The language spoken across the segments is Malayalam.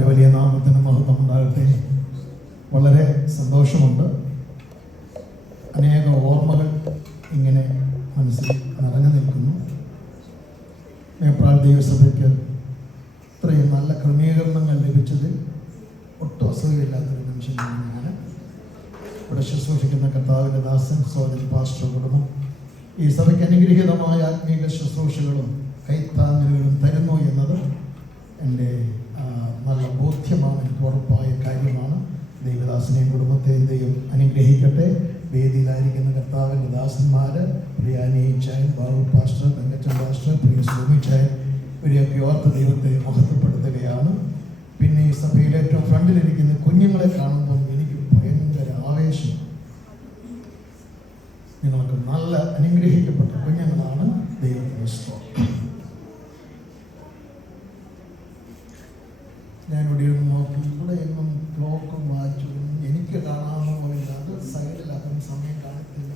കർത്താവിൻ്റെ വലിയ നാമത്തിന് മഹത്വം ഉണ്ടാകട്ടെ. വളരെ സന്തോഷമുണ്ട്. അനേക ഓർമ്മകൾ ഇങ്ങനെ മനസ്സിൽ നിറഞ്ഞു നിൽക്കുന്നു. മേപ്രാൾ ദൈവസഭയ്ക്ക് ഇത്രയും നല്ല ക്രമീകരണങ്ങൾ ലഭിച്ചതിൽ ഒട്ടും അസുഖമില്ലാത്തൊരു നിമിഷമാണ് ഞാൻ. ഇവിടെ ശുശ്രൂഷിക്കുന്ന കർത്താവിൻ്റെ ദാസൻ സോദരൻ പാസ്റ്റർ കുടുംബം ഈ സഭയ്ക്ക് അനുഗ്രഹീതമായ ആത്മീക ശുശ്രൂഷകളും കൈത്താങ്ങലുകളും തരുന്നു എന്നത് എൻ്റെ നല്ല ബോധ്യമാണ്, എനിക്ക് ഉറപ്പായ കാര്യമാണ്. ദൈവദാസനെയും കുടുംബത്തെയും ദൈവം അനുഗ്രഹിക്കട്ടെ. വേദിയിലായിരിക്കുന്ന കർത്താവിൻ്റെ ദാസന്മാർ, പ്രിയ അനീച്ചായൻ, ബാബു പാസ്റ്റർ, തങ്കച്ചൻ പാസ്റ്റർ, പ്രിയ സുമിച്ചായൻ, ഇവരെയൊക്കെ ഓർത്ത് ദൈവത്തെ മഹത്വപ്പെടുത്തുകയാണ്. പിന്നെ ഈ സഭയിൽ ഏറ്റവും ഫ്രണ്ടിലിരിക്കുന്ന കുഞ്ഞുങ്ങളെ കാണുമ്പോൾ എനിക്ക് ഭയങ്കര ആവേശം. നിങ്ങൾക്ക് നല്ല അനുഗ്രഹിക്കപ്പെട്ട കുഞ്ഞുങ്ങളാണ്. ദൈവത്തിന് സ്തോത്രം. ഞാനിവിടെ ഇരുന്ന് നോക്കി, ഇവിടെ എന്നും ക്ലോക്കും വാച്ചും എനിക്ക് കാണാവുന്ന പോലെയില്ല. അത് സൈഡിൽ അതിന് സമയം കാണിക്കില്ല.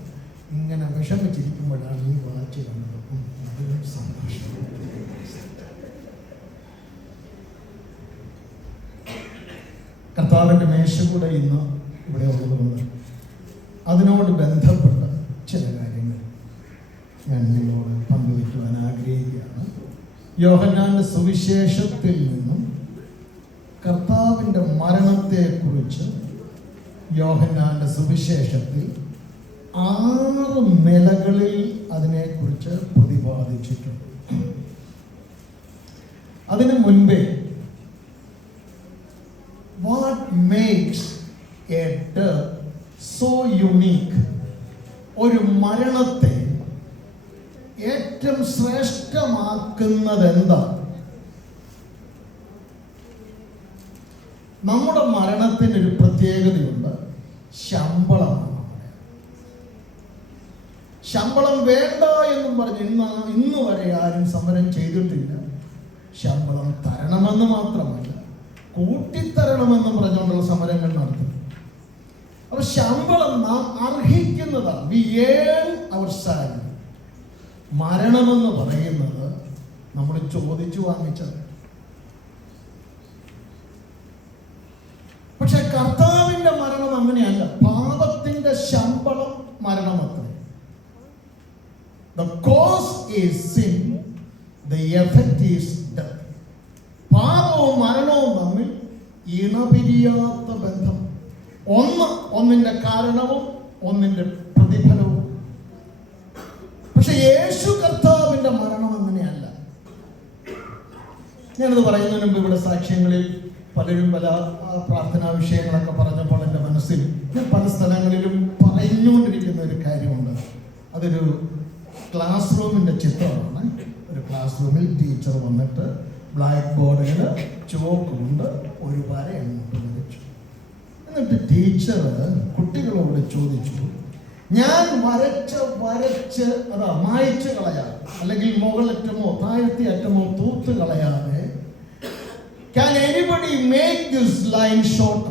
ഇങ്ങനെ വിഷമിച്ചിരിക്കുമ്പോഴാണ് ഈ വാച്ച് കണ്ടത്. അതിലും സന്തോഷം. കർത്താവിൻ്റെ മേശ കൂടെ ഇന്ന് ഇവിടെ ഉള്ളതുകൊണ്ട് അതിനോട് ബന്ധപ്പെട്ട ചില കാര്യങ്ങൾ ഞാൻ നിങ്ങളോട് പങ്കുവയ്ക്കുവാൻ ആഗ്രഹിക്കുകയാണ്. യോഹന്നാന്റെ സുവിശേഷത്തിൽ നിന്നും കർത്താവിൻ്റെ മരണത്തെക്കുറിച്ച് യോഹന്നാന്റെ സുവിശേഷത്തിൽ 6 നിലകളിൽ അതിനെക്കുറിച്ച് പ്രതിപാദിച്ചിട്ടുണ്ട്. അതിനു മുൻപേ what makes A death so unique, ഒരു മരണത്തെ ഏറ്റവും ശ്രേഷ്ഠമാക്കുന്നത് എന്താ? നമ്മുടെ മരണത്തിനൊരു പ്രത്യേകതയുണ്ട്. ശമ്പളമാണ്. ശമ്പളം വേണ്ട എന്നും പറഞ്ഞ് ഇന്ന് വരെ ആരും സമരം ചെയ്തിട്ടില്ല. ശമ്പളം തരണമെന്ന് മാത്രമല്ല, കൂട്ടിത്തരണമെന്ന് പറഞ്ഞുകൊണ്ടുള്ള സമരങ്ങൾ നടത്തും. അപ്പൊ ശമ്പളം നാം അർഹിക്കുന്നതാണ്. വി ഏൺ അവർ സാലറി. മരണമെന്ന് പറയുന്നത് നമ്മൾ ചോദിച്ചു വാങ്ങിച്ചത്. പക്ഷെ കർത്താവിന്റെ മരണം അങ്ങനെയല്ല. പാപത്തിന്റെ ശമ്പളം മരണമത്രേ. The cause is sin, the effect is death. പാപവും മരണവും തമ്മിൽ ഇണപിരിയാത്ത ബന്ധം. ഒന്നിന്റെ കാരണവും ഒന്നിന്റെ പ്രതിഫലവും. പക്ഷെ യേശു കർത്താവിന്റെ മരണം അങ്ങനെയല്ല. ഞാനത് പറയുന്നതിന് മുമ്പ് ഇവിടെ സാക്ഷ്യങ്ങളിൽ പലരും പല പ്രാർത്ഥനാ വിഷയങ്ങളൊക്കെ പറഞ്ഞപ്പോൾ എൻ്റെ മനസ്സിൽ ഞാൻ പല സ്ഥലങ്ങളിലും പറഞ്ഞുകൊണ്ടിരിക്കുന്ന ഒരു കാര്യമുണ്ട്. അതൊരു ക്ലാസ് റൂമിൻ്റെ ചിത്രമാണ്. ഒരു ക്ലാസ് റൂമിൽ ടീച്ചർ വന്നിട്ട് ബ്ലാക്ക് ബോർഡിൽ ചോക്ക് കൊണ്ട് ഒരു വര അങ്ങോട്ട് വരച്ചു. എന്നിട്ട് ടീച്ചർ കുട്ടികളോട് ചോദിച്ചു, ഞാൻ വരച്ച് അതാ മായ്ച്ചു കളയാം, അല്ലെങ്കിൽ മുകളറ്റമോ താഴത്തെ അറ്റമോ തൂത്ത് കളയാതെ can anybody make this line short?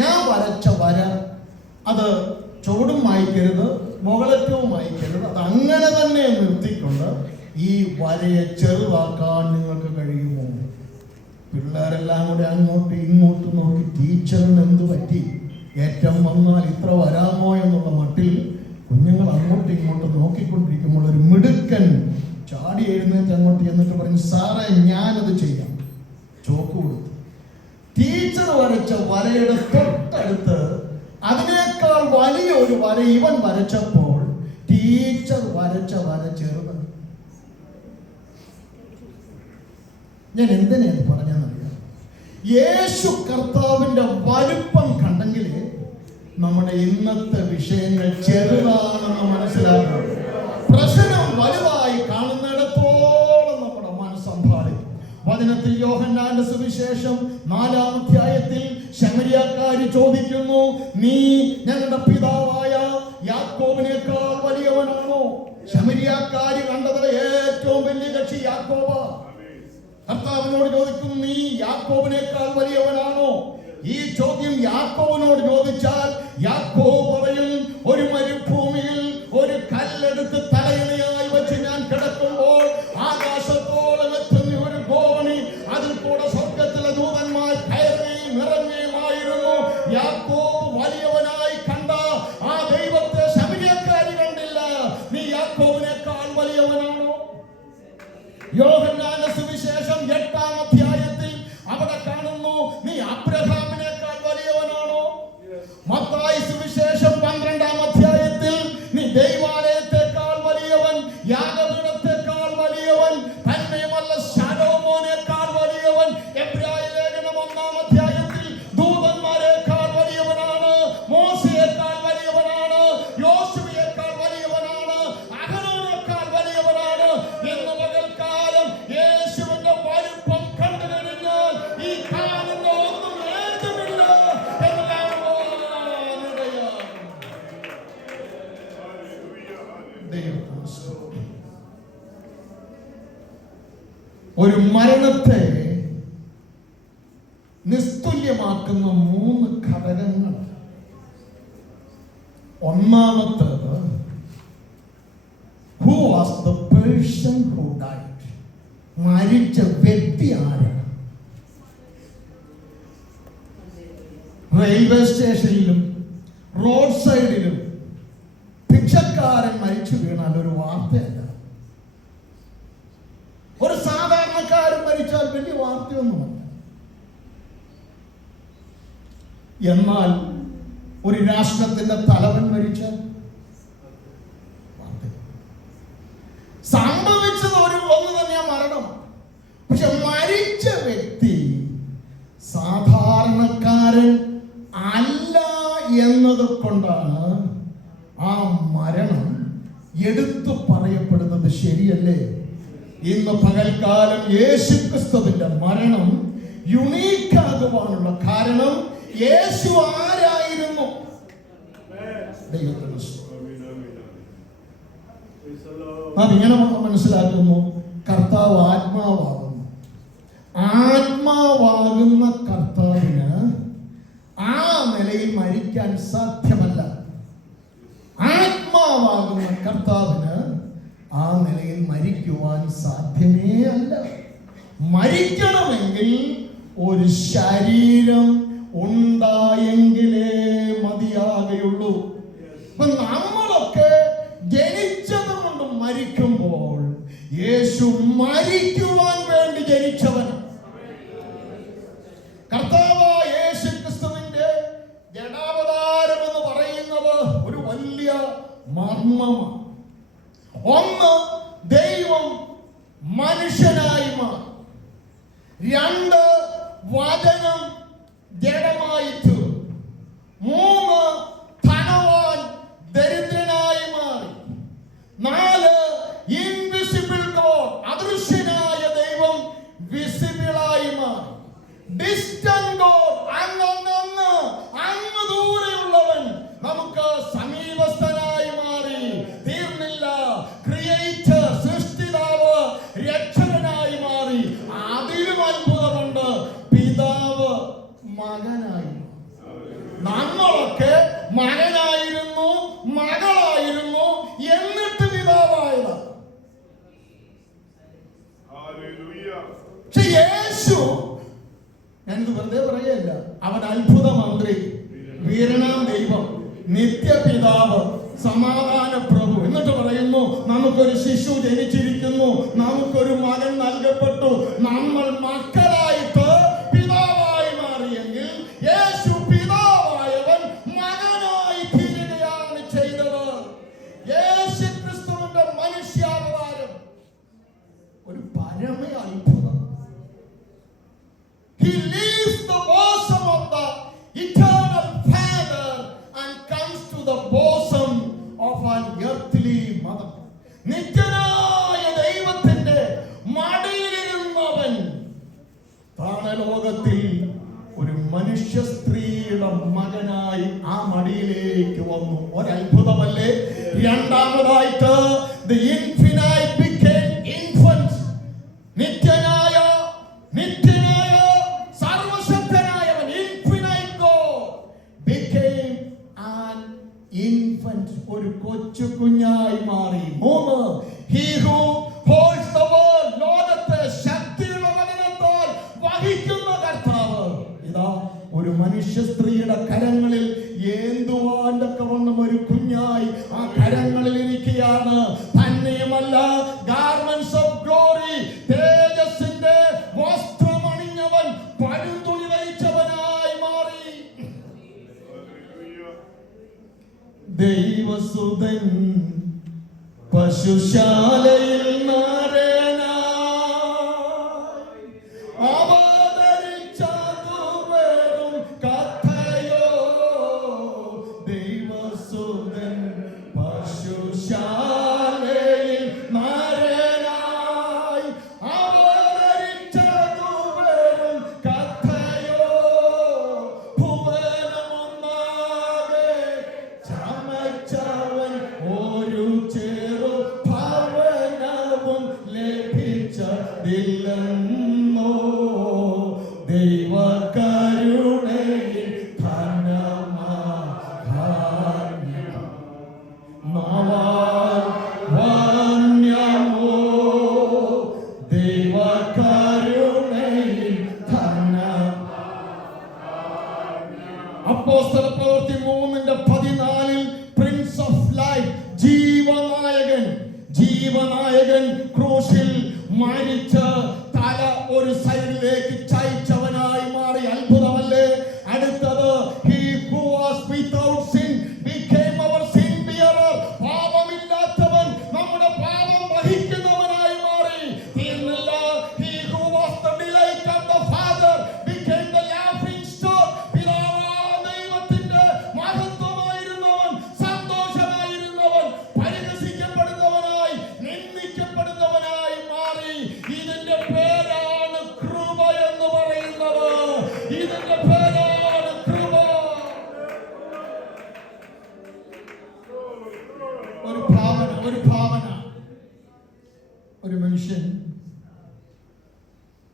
ഞാൻ വരച്ച വര അത് ചുവടും മായ്ക്കരുത്, മുകളറ്റവും മായ്ക്കരുത്, അത് അങ്ങനെ തന്നെ നിർത്തിക്കൊണ്ട് ഈ വരയെ ചെറുതാക്കാൻ നിങ്ങൾക്ക് കഴിയുമോ? പിള്ളേരെല്ലാം കൂടെ അങ്ങോട്ടും ഇങ്ങോട്ടും നോക്കി ടീച്ചറിന് എന്ത് പറ്റി, ഏറ്റവും വന്നാൽ ഇത്ര വരാമോ എന്നുള്ള മട്ടിൽ കുഞ്ഞുങ്ങൾ അങ്ങോട്ടും ഇങ്ങോട്ടും നോക്കിക്കൊണ്ടിരിക്കുമ്പോൾ ഒരു മിടുക്കൻ ചാടി എഴുന്നേറ്റ് അങ്ങോട്ട് എന്നിട്ട് പറഞ്ഞു, സാറേ ഞാനത് ചെയ്യാം. ചോക്ക് കൊടുത്തു. ടീച്ചർ വരച്ച വരയുടെ തൊട്ടടുത്ത് അതിനേക്കാൾ വലിയ ഒരു വര ഇവൻ വരച്ചപ്പോൾ ടീച്ചർ വരച്ച വര ചെറുത്. ഞാൻ എന്തിനാണ് പറഞ്ഞെന്നറിയാം? യേശു കർത്താവിന്റെ വലുപ്പം കണ്ടെങ്കിൽ നമ്മുടെ ഇന്നത്തെ വിഷയങ്ങൾ ചെറുതാണെന്ന് മനസ്സിലാക്കണം. പ്രശ്നം വലുതായി കാണുന്നിടത്തോളം നമ്മുടെ മനസ്സമ്പാടിക്കും. വചനത്തിൽ യോഹന്നാന്റെ സുവിശേഷം 4-ാം അധ്യായത്തിൽ ശമരിയാക്കാരി ചോദിക്കുന്നു, നീ ഞങ്ങളുടെ പിതാവായ യാക്കോബിനേക്കാൾ വലിയവനാണോ? ശമരിയാക്കാരി കണ്ടതിലെ ഏറ്റവും വലിയ കക്ഷി യാക്കോബാ. കർത്താവിനോട് ചോദിക്കും, നീ യാക്കോബിനേക്കാൾ വലിയവനാണോ? ഈ ചോദ്യം യാക്കോബിനോട് ചോദിച്ചാൽ യാക്കോബ് പറയും, ഒരു മരുഭൂമിയിൽ ഒരു കല്ലെടുത്ത് തലയിണയായി വെച്ച് ഞാൻ കിടക്കുമ്പോൾ ആകാശത്തോളം എത്തുന്ന ഒരു ഗോവണി, അതിൽ കൂടെ സ്വർഗത്തിലെ ദൂതന്മാർ കയറി യോഹന്നാന്റെ സുവിശേഷം 8-ാം അധ്യായത്തിൽ അവിടെ കാണുന്നു, നീ അബ്രഹാമിനേക്കാൾ വലിയവനാണോ? മത്തായി സുവിശേഷം 12-ാം അധ്യായത്തിൽ നീ ദൈവാലയത്തെക്കാൾ വലിയവൻ, യാഗപീഠത്തെക്കാൾ വലിയവൻ, തന്നെയുമല്ല ശലോമോനേക്കാൾ വലിയവൻ. എബ്രായ ലേഖനം 1-ാം അധ്യായത്തിൽ ദൂതന്മാരെക്കാൾ വലിയവനാണ്, മോശയേക്കാൾ വലിയവനാണ്, യോശുവയേക്കാൾ വലിയവനാണ്, അഹരോനേക്കാൾ വലിയവനാണ്. ഇന്ന് പകൽക്കാലം യേശുവിന്റെ വലിപ്പം കണ്ടു കഴിഞ്ഞാൽ ഈ കാണുന്ന ഒന്നും ഏതുമില്ല എന്നതാണ്. ഒരു മരണത്തെ നിസ്തുല്യമാക്കുന്ന 3 ഘടകങ്ങൾ. ഒന്നാമത്തേത്, who was the person who died? മരിച്ച വ്യക്തി ആരാണ്? റെയിൽവേ സ്റ്റേഷനിലും റോഡ് സൈഡിലും ഭിക്ഷക്കാരൻ മരിച്ചു വീണാൽ ഒരു വാർത്തയല്ല. ഒരു സാധാരണക്കാരൻ മരിച്ചാൽ വലിയ വാർത്തയൊന്നുമല്ല. എന്നാൽ ഒരു രാഷ്ട്രത്തിന്റെ തലവൻ മരിച്ചാൽ സംഭവിച്ചത് ഒന്ന് തന്നെയാ മരണം. പക്ഷെ മരിച്ച വ്യക്തി സാധാരണക്കാരൻ അല്ല എന്നത് കൊണ്ടാണ് ആ മരണം എടുത്തു പറയപ്പെടുന്നത്. ശരിയല്ലേ? ഇന്ന് പകൽക്കാലം യേശുക്രിസ്തുവിന്റെ മരണം യുണീക്കാകുവാനുള്ള കാരണം യേശു ആരായിരുന്നു? അതിങ്ങനെ മനസ്സിലാക്കുന്നു. കർത്താവ് ആത്മാവാകുന്നു. ആത്മാവാകുന്ന കർത്താവിന് ആ നിലയിൽ മരിക്കാൻ സാധ്യമല്ല. ആത്മാവാകുന്ന കർത്താവിന് ആ നിലയിൽ മരിക്കുവാൻ സാധ്യമേ അല്ല. മരിക്കണമെങ്കിൽ ഒരു ശരീരം ഉണ്ടായെങ്കിലേ മതിയാകുള്ളൂ. അപ്പൊ നമ്മളൊക്കെ ജനിച്ചത് കൊണ്ട് മരിക്കുമ്പോൾ യേശു മരിക്കുവാൻ വേണ്ടി ജനിച്ചവൻ. കർത്താവായ യേശു ക്രിസ്തുവിന്റെ ജഡാവതാരം എന്ന് പറയുന്നത് ഒരു വലിയ മർമ്മമാണ്. ഒന്ന്, ദൈവം മനുഷ്യനായി മാറി. 2, വചനം ജഡമായി തീർന്നു. 3, ധനവാൻ ദരിദ്രനായി മാറി. 4, ഇൻവിസിബിൾ ഗോഡ്, അദൃശ്യനായ ദൈവം വിസിബിളായി മാറി. ഡിസ്റ്റന്റ് ഗോഡ്, അങ്ങ് ദൂരെയുള്ളവൻ നമുക്ക് സമീപസ്ഥനായി മാറി. തീർന്നില്ല, ക്രിയേറ്റർ, സൃഷ്ടിതാവ്, രക്ഷകനായി മാറി. അതിലും അത്ഭുതമുണ്ട്, പിതാവ് മകനായി. നമ്മളൊക്കെ മകനായിരുന്നു, മകളായിരുന്നു, എന്നിട്ട് പിതാവായത്. പക്ഷെ യേശു, ഞാനിത് വെറുതെ പറയല്ല, അവൻ അത്ഭുത മന്ത്രി, വീരനാം ദൈവം, നിത്യപിതാവ്, സമാധാന പ്രഭു. എന്നിട്ട് പറയുന്നു, നമുക്കൊരു ശിശു ജനിച്ചിരിക്കുന്നു, നമുക്കൊരു മകൻ നൽകപ്പെട്ടു. നമ്മൾ മക്കളായിട്ട് പിതാവായി മാറിയെങ്കിൽ യേശു പിതാവായവൻ മകനായി തീരുകയാണ് ചെയ്തത്. യേശു ക്രിസ്തുവിന്റെ മനുഷ്യാവതാരം ഒരു പരമ അത്ഭുതം. He leaves the bosom of the eternal Father and comes to the bosom of an earthly mother. നിത്യനായ ദൈവത്തിന്റെ മടിയിലിരുന്നവൻ താണലോകത്തിൽ ഒരു മനുഷ്യ സ്ത്രീയുടെ മകനായി ആ മടിയിലേക്ക് വന്നു. ഒരത്ഭുതമല്ലേ? രണ്ടാമതായിട്ട്, the infinite became infant. നിത്യനായ സർവശക്തനായവൻ, infinite God became an infant, ഒരു കൊച്ചു കുഞ്ഞായി മാറി. 3, he who holds the world, ലോകത്തെ ശക്തിയുള്ള വചനത്താൽ വഹിക്കുന്ന കർത്താവ് ഇതാ ഒരു മനുഷ്യ സ്ത്രീയുടെ കരങ്ങളിൽ ഏന്തുവാൻ തക്കവണ്ണം ഒരു കുഞ്ഞായി ആ കരങ്ങളിൽ ഇരിക്കുകയാണ്. തന്നെയുമല്ല, garments of glory, ദൈവസുതൻ പശുശാലയിൽ നാരനായി അവതരിച്ചതു വെറും കഥയോ. ദൈവസുതൻ പശുശാലയിൽ നാരനായി അവതരിച്ചതു വെറും കഥയോ. ഭുവനമൊന്നാകെ ചമച്ചവൻ ഒരു ചെറു ഭവനവും ലഭിച്ചതില്ലെന്നോ. ദൈവകരുണയിൽ ധനമാഹാന്യം നവാൽ വന്യമോ. ദൈവകരുണയിൽ അപ്പോസ്തലപ്രവൃത്തി 3:14 പ്രിൻസ് ഓഫ് ലൈഫ്, ജീവനായകൻ ക്രൂശിൽ മരിച്ച് തല ഒരു സൈഡിലേക്ക് ചായ്ച്ചവനായി മാറി. അത്ഭുതമല്ലേ? അടുത്തത് he who was without sin became our sin bearer. പാപമില്ലാത്തവൻ നമ്മുടെ പാപം വഹിക്കുന്നവനായി മാറി. തീർന്നില്ല. he who was the delight of the Father became the laughing stock. പിതാവായ ദൈവത്തിന്റെ മഹത്വമായിരുന്നവൻ, സന്തോഷമായിരുന്നവൻ, പരിഹസിക്കപ്പെടുന്നവനായി, നിന്ദിക്കപ്പെടുന്നവനായി മാറി. ഇതിന്റെ പേരാണ് കൃപ എന്ന് പറയുന്നത്. ഇതിന്റെ പേരാണ് കൃപ. ഒരു ഭാവന. ഒരു മനുഷ്യൻ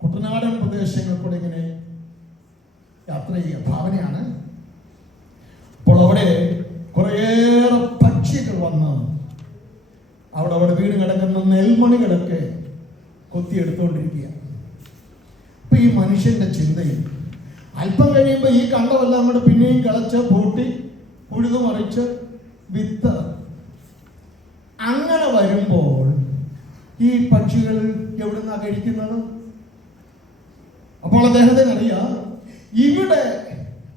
കുട്ടനാടൻ പ്രദേശങ്ങളിൽ കൂടെ ഇങ്ങനെ യാത്ര ചെയ്യുക. ഭാവനയാണ്. അപ്പോൾ അവിടെ കുറേയേറെ പക്ഷികൾ വന്ന് അവിടെ വീട് കിടക്കുന്ന നെൽമണികളൊക്കെ കൊത്തിയെടുത്തുകൊണ്ടിരിക്കുക. അപ്പൊ ഈ മനുഷ്യന്റെ ചിന്തയിൽ അല്പം കഴിയുമ്പോൾ ഈ കണ്ടമെല്ലാം കൂടെ പിന്നെയും കിളച്ച് പൂട്ടി ഉഴുതു മറിച്ച് വിത്ത് അങ്ങനെ വരുമ്പോൾ ഈ പക്ഷികൾ എവിടുന്നാ കഴിക്കുന്നത്? അപ്പോൾ അദ്ദേഹത്തിന് അറിയാം, ഇവിടെ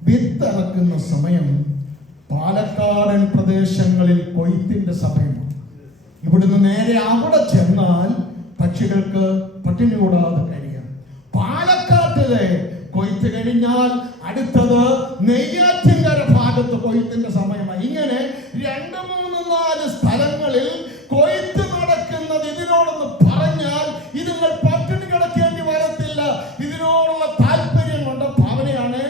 വിത്ത് ഇറക്കുന്ന സമയം പാലക്കാടൻ പ്രദേശങ്ങളിൽ കൊയ്ത്തിന്റെ സമയമാണ്. ഇവിടുന്ന് നേരെ അവിടെ ചെന്നാൽ പക്ഷികൾക്ക് പട്ടിണി കൂടാതെ കഴിയാം. പാലക്കാട്ടിലെ കൊയ്ത്ത് കഴിഞ്ഞാൽ അടുത്തത് നെയ്യാറ്റിൻകര ഭാഗത്ത് കൊയ്ത്തിന്റെ സമയമായി. ഇങ്ങനെ 2, 3, 4 സ്ഥലങ്ങളിൽ കൊയ്ത്ത് നടക്കുന്നത്. ഇതിനോടൊന്ന് പറഞ്ഞാൽ ഇതുങ്ങൾ പട്ടിണി കിടക്കേണ്ടി വരത്തില്ല. ഇതിനോടുള്ള താല്പര്യം കൊണ്ട് ഭാവനയാണ്.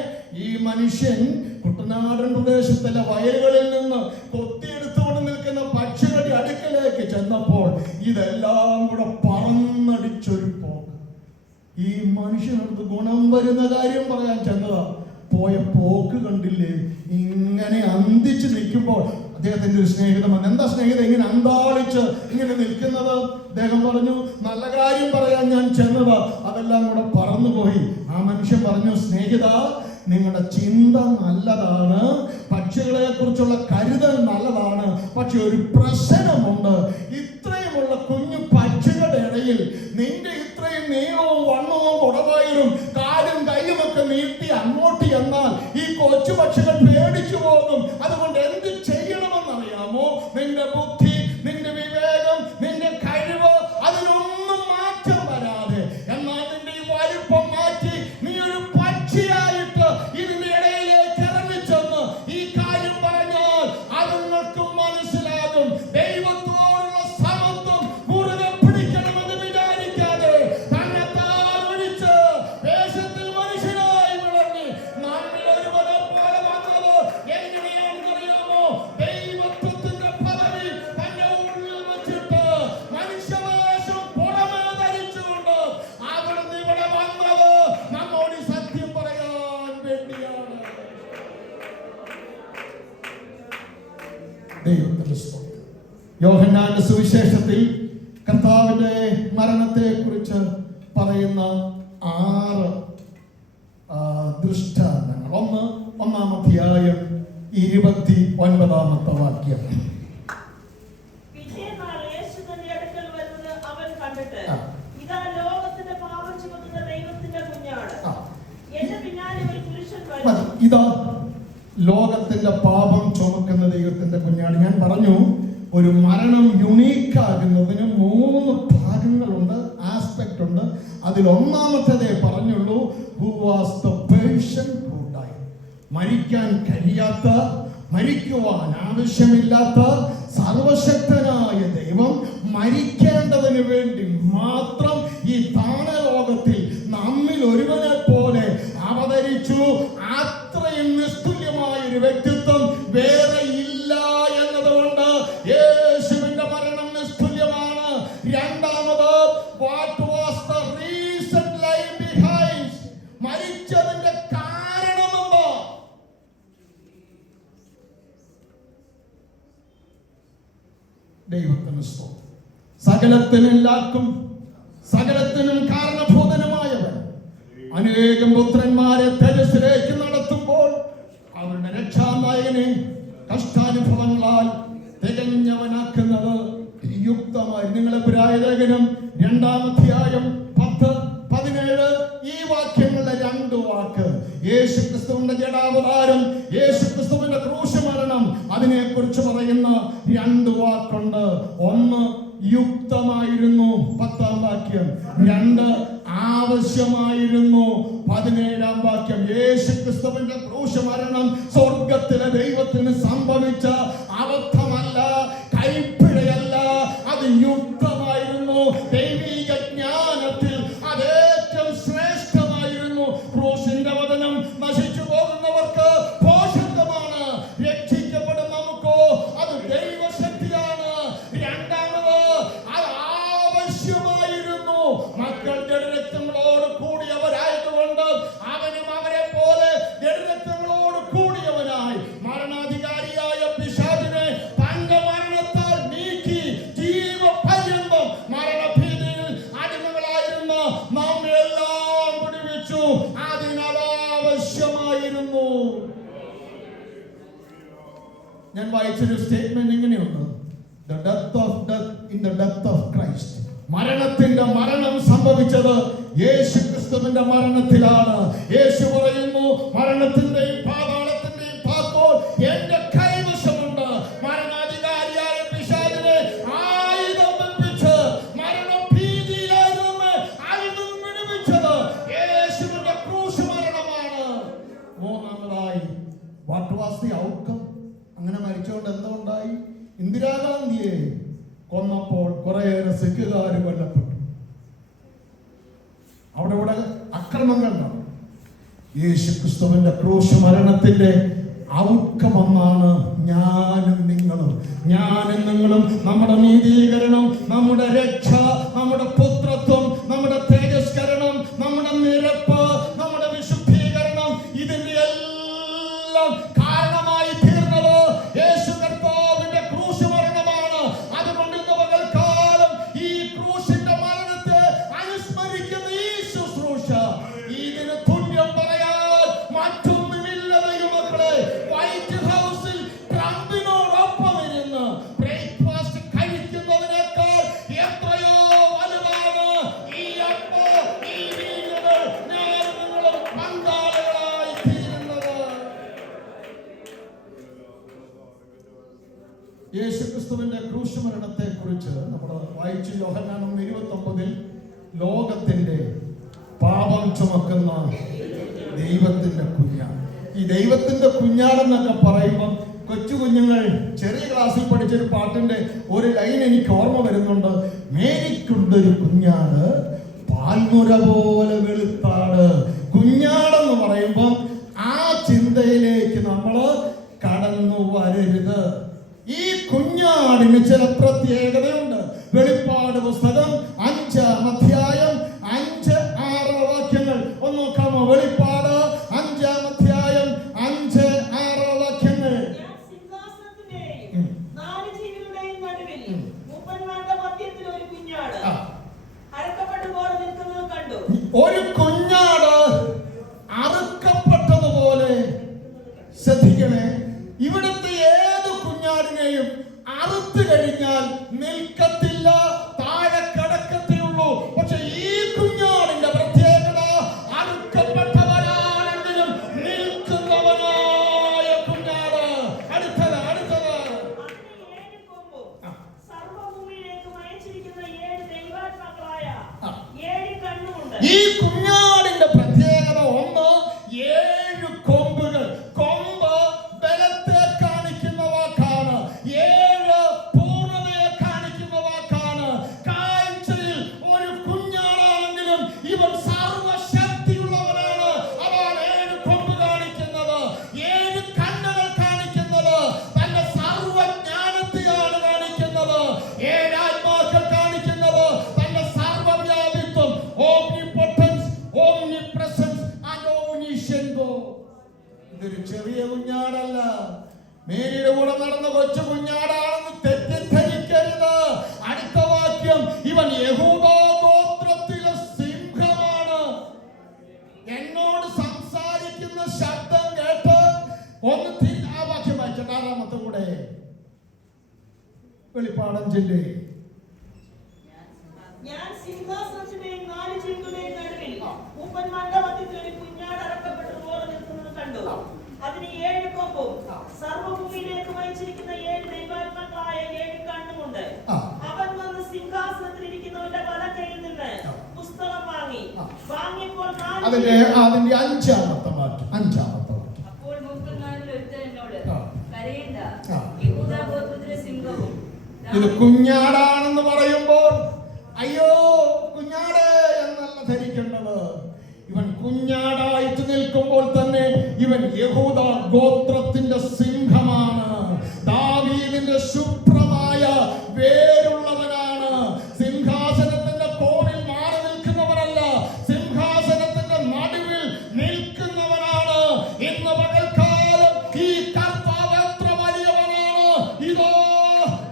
ഈ മനുഷ്യൻ കുട്ടനാടൻ പ്രദേശത്തിലെ വയലുകളിൽ നിന്ന് കൊത്തിയെടുത്തുകൊണ്ട് നിൽക്കുന്ന പക്ഷികളുടെ അടുക്കലേക്ക് ചെന്നപ്പോൾ ഇതെല്ലാം കൂടെ പറന്നടിച്ചൊരു പോക്ക്. ഈ മനുഷ്യനടുത്ത് ഗുണം വരുന്ന കാര്യം പറയാൻ ചെന്നതാ. പോയ പോക്ക് കണ്ടില്ലേ? ഇങ്ങനെ അന്തിച്ച് നിൽക്കുമ്പോൾ അദ്ദേഹത്തിന്റെ ഒരു സ്നേഹിതൻ വന്നു. എന്താ സ്നേഹിതൻ ഇങ്ങനെ അന്താളിച്ച് ഇങ്ങനെ നിൽക്കുന്നത്? അദ്ദേഹം പറഞ്ഞു, നല്ല കാര്യം പറയാൻ ഞാൻ ചെന്നതാ, അതെല്ലാം കൂടെ പറന്നുപോയി. ആ മനുഷ്യൻ പറഞ്ഞു, സ്നേഹിത, നിങ്ങളുടെ ചിന്ത നല്ലതാണ്, പക്ഷികളെ കുറിച്ചുള്ള കരുതൽ നല്ലതാണ്. പക്ഷെ ഒരു പ്രശ്നമുണ്ട്. ഇത്രയുമുള്ള കുഞ്ഞു പക്ഷികളുടെ ഇടയിൽ നിന്റെ ഇത്രയും നീളവും വണ്ണവും ഉടവായും കാലും കൈയുമൊക്കെ നീട്ടി അങ്ങോട്ട് എന്നാൽ ഈ കൊച്ചു പക്ഷികൾ പേടിച്ചു പോകും. അതുകൊണ്ട് എന്ത് ചെയ്യണമെന്നറിയാമോ? നിന്റെ ബുദ്ധി, നിന്റെ വിവേകം, നിന്റെ കഴിവ്, അതിനൊന്നും മാറ്റം വരാതെ, എന്നാൽ നിന്റെ ഈ വലുപ്പം മാറ്റി നീ ഒരു പക്ഷിയായിട്ട് ഇതിന്റെ ഇടയിലേക്ക് ഇറങ്ങിച്ചെന്ന് ഈ കാര്യം പറഞ്ഞാൽ അതുങ്ങൾക്ക് മനസ്സിലാകും. ദൈവത്തോടുള്ള സമത്വം മുറുകെ പിടിക്കണമെന്ന് വിചാരിക്കാതെ തന്നെത്താൻ ഒഴിച്ച് വേഷത്തിൽ മനുഷ്യനായി വിളങ്ങി നമ്മിൽ ഒരുവനെ പോലെ വന്നത് എങ്ങനെയാണെന്നറിയാമോ? ദൈവത്വത്തിന്റെ പദവി തന്റെ ഉള്ളിൽ വെച്ചിട്ട് മനുഷ്യവേഷം പുറമേ ധരിച്ചുകൊണ്ട് അവിടുന്ന് ഇവിടെ വന്നത് നമ്മോട് സത്യം പറയാൻ വേണ്ടിയാണ്. ദൈവത്തിന്റെ സ്തോത്രം. യോഹന്നാന്റെ സുവിശേഷത്തിൽ കർത്താവിന്റെ മരണത്തെ കുറിച്ച് പറയുന്ന 6 ദൃഷ്ടാന്തങ്ങൾ. 1-ാം അധ്യായം 29-ാമത്തെ വാക്യം. പിറ്റേന്നാൾ യേശു തന്റെ അടുക്കൽ വരുന്നത് അവൻ കണ്ടിട്ട്, ഇതാ ലോകത്തിന്റെ പാപം ചുമക്കുന്ന ദൈവത്തിന്റെ കുഞ്ഞാട്. എന്റെ പിന്നാലെ ഒരു പുരുഷൻ വരും. ഇതാ ലോകത്തിന്റെ പാപം ചുമക്കുന്ന ദൈവത്തിന്റെ കുഞ്ഞാട്. ഞാൻ പറഞ്ഞു, ഒരു മരണം യുണീക്കാകുന്നതിന് 3 ഭാഗങ്ങളുണ്ട്, ആസ്പെക്ട് ഉണ്ട്. അതിൽ ഒന്നാമത്തേതേ പറഞ്ഞുള്ളൂ, who was the person who died. മരിക്കാൻ കഴിയാത്ത, മരിക്കുവാൻ ആവശ്യമില്ലാത്ത സർവശക്തനായ ദൈവം മരിക്കേണ്ടതിന് വേണ്ടി മാത്രം ഈ താണലോകത്തിൽ നമ്മിൽ ഒരുവനെ പോലെ അവതരിച്ചു. അത്രയും നിസ്തുല്യമായ ഒരു വ്യക്തിത്വം വേറെ ഇല്ല എന്നതുകൊണ്ട് യേശുവിന്റെ മരണം നിസ്തുല്യമാണ്. രണ്ടാമത്, what was the reason lying behind? മരിച്ചതിന്റെ കാരണമെന്താ? ദൈവത്തിന് സ്തോത്രം. സകലത്തിനെല്ലാവർക്കും സകലത്തിനും കാരണഭൂതനുമായവൻ അനേകം പുത്രന്മാരെ തേജസ്സിലേക്ക് നടത്തുമ്പോൾ അവരുടെ രക്ഷാനായകനെ കഷ്ടാനുഭവങ്ങളാൽ തികഞ്ഞവനാക്കുന്നത് യുക്തമായി. നിങ്ങളെ എബ്രായ ലേഖനം 2-ാം അധ്യായം 10-17 ഈ വാക്യങ്ങളുടെ 2 വാക്ക്, യേശുക്രിസ്തുവിന്റെ ജഡാവതാരം, യേശുക്രിസ്തുവിന്റെ ക്രൂശ് മരണം, അതിനെക്കുറിച്ച് പറയുന്ന 2 വാക്കുണ്ട്. ഒന്ന്, യുക്തമായിരുന്നു, 10-ാം വാക്യം. 2, ആവശ്യമായിരുന്നു, 17-ാം വാക്യം. യേശുക്രിസ്തുവിന്റെ ക്രൂശ് മരണം സ്വർഗത്തിലെ ദൈവത്തിന് സംഭവിച്ച അബദ്ധമല്ല, കൈപ്പിഴയല്ല, അത് യുക്തമായിരുന്നു. ദൈവിക ജ്ഞാനത്തിൽ അത് ഏറ്റവും ശ്രേഷ്ഠമായിരുന്നു. ക്രൂശിന്റെ വചനം നശിച്ചു പോകുന്നവർക്ക് പോഷകമാണ്, രക്ഷിക്കപ്പെടും നമുക്കോ അത് ദൈവശക്തിയാണ്. രണ്ടാമത്, അത് ആവശ്യമായിരുന്നു. മക്കൾ ജഡരക്തങ്ങളോട് കൂടിയവരായതുകൊണ്ട് അവനും അവരെ പോലെ ജഡരക്തങ്ങളോട് കൂടിയവനായി മരണാധികാരിയായ പിശാചിനെ തന്റെ മരണത്താൽ നീക്കി ജീവപര്യന്തം മരണഭീതിയിൽ അടിമകളായിരുന്ന നമ്മെല്ലാം വിടുവിച്ചു. അതിനാൽ ആവശ്യമായിരുന്നു. ഞാൻ വായിച്ചൊരു സ്റ്റേറ്റ്മെന്റ് ഇങ്ങനെയുണ്ട്, the death of death in the death of Christ. മരണത്തിന്റെ മരണം സംഭവിച്ചത് യേശുക്രിസ്തുവിന്റെ മരണത്തിലാണ്. യേശു പറയുന്നു, മരണത്തിന്റെയും പാതാളത്തിന്റെയും താക്കോൽ എന്റെ കൈവശമുണ്ട്. മരണാധികാരിയായ പിശാചിനെ ആയുധം വെപ്പിച്ച് മരണഭീതിയിലായിരുന്നു ആയുധം വിടുവിച്ചത് യേശുവിന്റെ ക്രൂശ് മരണമാണ്. മൂന്നാമതായി, വാട്ട് വാസ് ദി ഔട്ട്കം? അങ്ങനെ മരിച്ചുകൊണ്ട് എന്തുണ്ടായി? ഇന്ദിരാഗാന്ധിയെ കൊന്നപ്പോൾ കുറേയേറെ സിഖുകാർ കൊല്ലപ്പെട്ടു. അവിടെ അക്രമങ്ങൾ നടന്നു. യേശുക്രിസ്തുവിന്റെ ക്രൂശ് മരണത്തിന്റെ ഔട്ട്കം ഒന്നാണ് ഞാനും നിങ്ങളും നമ്മുടെ നീതീകരണം, നമ്മുടെ രക്ഷ, നമ്മുടെ പുത്രത്വം, നമ്മുടെ തേജസ്കരണം, നമ്മുടെ നിരപ്പ്, നമ്മുടെ വിശുദ്ധീകരണം, ഇതിന്റെ എല്ലാം കാരണമായി തീർന്നത് യേശു കർത്താവിന്റെ ക്രൂശ് മരണമാണ്. അതുകൊണ്ട് ഇന്ന് പകൽക്കാലം ഈ ക്രൂശിന്റെ മരണത്തെ അനുസ്മരിക്കുന്ന ഈ ശുശ്രൂഷ ഇതിന് തുല്യം പറയാൻ മറ്റൊന്നുമില്ല ദൈവമക്കളെ. വൈറ്റ് ഹൗസിൽ ട്രംപിനോടൊപ്പം ഇരുന്ന് ബ്രേക്ക്ഫാസ്റ്റ് കഴിക്കുന്നതിനേക്കാൾ എത്രയോ വലുതാണ് ഈ അപ്പോൾ ഈ വീടുകൾ ഞാൻ നിങ്ങളും പങ്കാളികളായി തീരുന്നത്. യേശുക്രിസ്തുവിന്റെ ക്രൂശ് മരണത്തെ കുറിച്ച് നമ്മൾ വായിച്ചു. യോഹന്നാൻ 1:29 ലോകത്തിന്റെ പാപം ചുമക്കുന്ന ദൈവത്തിന്റെ കുഞ്ഞാണ്. ഈ ദൈവത്തിന്റെ കുഞ്ഞാടെന്നൊക്കെ പറയുമ്പോൾ കൊച്ചു കുഞ്ഞുങ്ങൾ ചെറിയ ക്ലാസ്സിൽ പഠിച്ചൊരു പാട്ടിന്റെ ഒരു ലൈൻ എനിക്ക് ഓർമ്മ വരുന്നുണ്ട്. മേരിക്കുണ്ടൊരു കുഞ്ഞാട്, പാൽമുര പോലെ വെളുത്താട്. കുഞ്ഞാടെന്ന് പറയുമ്പം ആ ചിന്തയിലേക്ക് നമ്മൾ കടന്നു വരരുത്. ഈ കുഞ്ഞാടിന് ചില പ്രത്യേകതയുണ്ട്. വെളിപ്പാട് പുസ്തകം 5-ാം അധ്യായം 5-6 വാക്യങ്ങൾ ഒന്ന് നോക്കാമോ? വെളിപ്പാട് 5-ാം അധ്യായം 5-6 വാക്യങ്ങൾ. ഞാൻ സിംഹാസനത്തിന്റെയും 4 ജീവികളുടെയും നടുവിൽ മൂപ്പന്മാരുടെ മധ്യത്തിൽ ഒരു കുഞ്ഞാട് അറുക്കപ്പെട്ടതുപോലെ നിൽക്കുന്നത് കണ്ടു. ഒരു കുഞ്ഞാട് അറുക്കപ്പെട്ടതുപോലെ. ശ്രദ്ധിക്കണേ, ഇവിടുത്തെ ഏത് കുഞ്ഞാടിനെയും അറുത്ത് കഴിഞ്ഞാൽ നിൽക്കത്തില്ല, താഴെ കിടക്കത്തേ ഉള്ളൂ. പക്ഷെ ഈ കുഞ്ഞാടിന്റെ പ്രത്യേകത ഇതൊരു ചെറിയ കുഞ്ഞാടല്ല, മേരിയുടെ കൂടെ നടന്ന കൊച്ചു കുഞ്ഞാടാണെന്ന് തെറ്റിദ്ധരിക്കരുത്. അടുത്ത വാക്യം, ഇവൻ യഹൂദാ ഗോത്രത്തിലെ സിംഹമാണ്. എന്നോട് സംസാരിക്കുന്ന ശബ്ദം കേട്ട് ഒന്ന് ആ വാക്യം വായിച്ചിട്ട് 6-ാമത്തെ കൂടെ വെളിപ്പാട് 5-ന്റെ ഞാൻ സിംഹാസനത്തിന്റെയും 4 ചില്ലുകളുടെയും നടുവിൽ മൂപ്പന്മാരുടെ മധ്യത്തിൽ ഒരു കുഞ്ഞാട് അറക്കപ്പെട്ടതുപോലെ നിൽക്കുന്നത് കണ്ടു. അതിന് 7 കൊമ്പും സർവ്വഭൂമിയിലേക്ക് വഹിച്ചിരിക്കുന്ന 7 ദൈവാത്മാക്കളായ 7 കണ്ണുമുണ്ട്. അവൻ വന്ന് സിംഹാസനത്തിൽ ഇരിക്കുന്നവന്റെ വലക്കയിൽ നിന്ന് പുസ്തകം വാങ്ങി. വാങ്ങിയപ്പോൾ അതിന്റെ 5-ാമത്തെ വാക്യം. അപ്പോൾ മൂപ്പന്മാരിൽ ഒരുത്തൻ എന്നോട്, കരയണ്ട, യഹൂദാ ഗോത്രത്തിലെ സിംഹവും. ഇത് കുഞ്ഞാടാണെന്ന് പറയുമ്പോൾ അയ്യോ കുഞ്ഞാട് എന്നല്ല ധരിക്കേണ്ടത്. ഇവൻ കുഞ്ഞാടായിട്ട് നിൽക്കുമ്പോൾ തന്നെ ഇവൻ യഹൂദാ ഗോത്രത്തിന്റെ സിംഹമാണ്. ദാവീദിന്റെ ശുഭ്രമായ വേരുള്ളവനാണ്. സിംഹാസനത്തിന്റെ കോണിൽ മാറി നിൽക്കുന്നവനല്ല, സിംഹാസനത്തിന്റെ നടുവിൽ നിൽക്കുന്നവനാണ്. ഇന്ന് പകൽക്കാലം ഈ കർത്താവ് എത്ര വലിയവനാണ്! ഇതോ